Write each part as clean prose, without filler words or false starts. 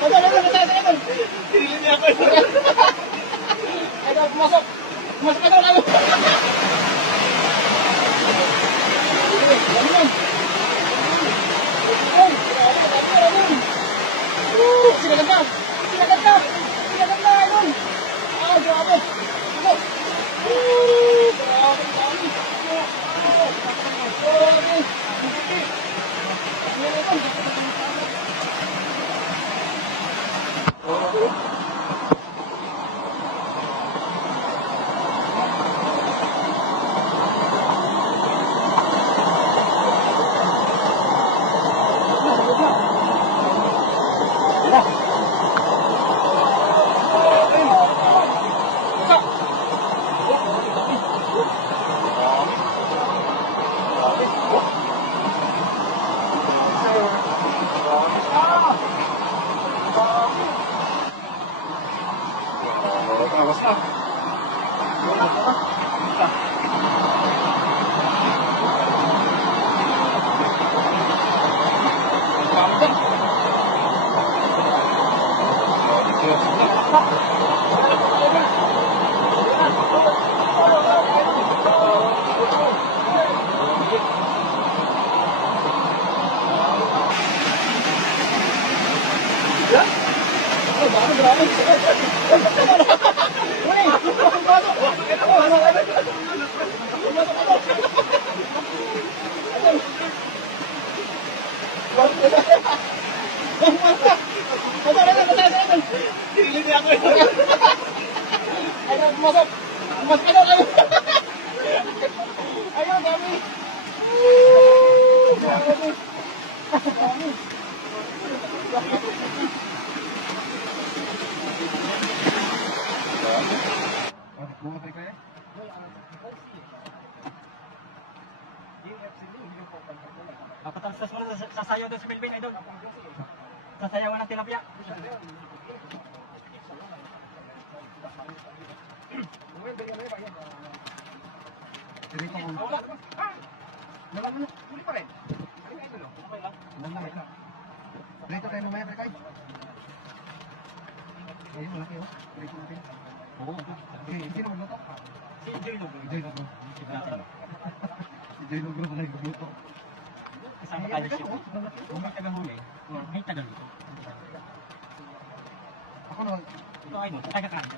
Sinilin niya ako. Ay, pumasok. Pumasok ka daw lang. Sinagat na! Sinagat na! Sinagat na! Ayun! Ah, grabe! Ano? Grabe! Awas na. Sinilin niya ako. Ayun, pumasok. Pumasok ka daw lang. Ayun, dami. Patastas mo na sasayaw doon sa Melvin, idol. Sasayawan ng tilapia. Huli pa rin. Dito tayo mamaya, Prekay. Ayun, malaki oh. Dito natin. Oo. Sino magluto? Si Joy Lugro. Joy Lugro. Joy Lugro pala yung magluto. Kasama tayo siya. Kung may taga-huli, may taga-luto. Ako naman. Ito ay no, taga-kain.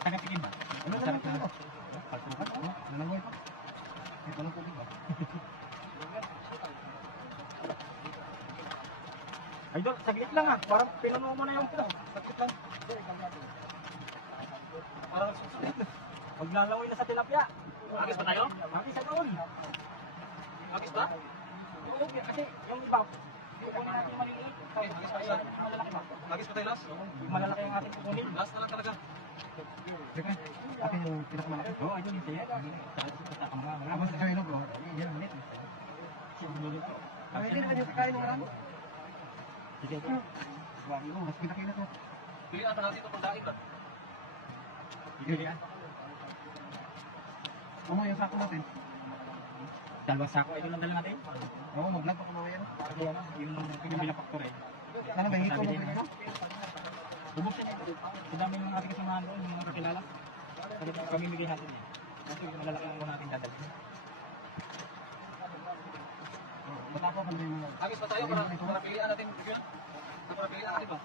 Taga-tikim ba? Ano na lang ito? Pagtukan. Nalangoy pa. Ito lang tubig ba? Idol, saglit lang ah. Parang pinuno mo na yung pino. Saglit lang. Parang susunod. Maglalaway na sa tilapia. Agis pa tayo? Agis sa doon. Agis ba? Oo, kasi yung iba, kukunin natin yung maliliit. Agis pa yan. Yung malalaki ba? Agis pa tayo last? Yung malalaki yung ating kukunin. Last na lang talaga. Teka, akin yung pinakamalaki. Oo, idol, yung siya. Ako si Joy Lugro. Yan, ulit. Pwede naman yung kakain ng marami. Sige. Mas pinaki na to. Pili ata natin ito pang daing ba? Pilihan. Ano yung sako natin? Dalawang sako, idol ang dala natin. Oo, mag-vlog pa kumawaya na. Yung pinapaktor eh. Sana ba hito mo na? Bubuksan niya. Sa dami ng ating kasamahan doon, yung mga kakilala. Pamimigay natin eh. Kasi malalaki ang natin dadalhin. Bata ko kung may mga... Agis pa tayo para pilihan natin. Para pilihan natin ba?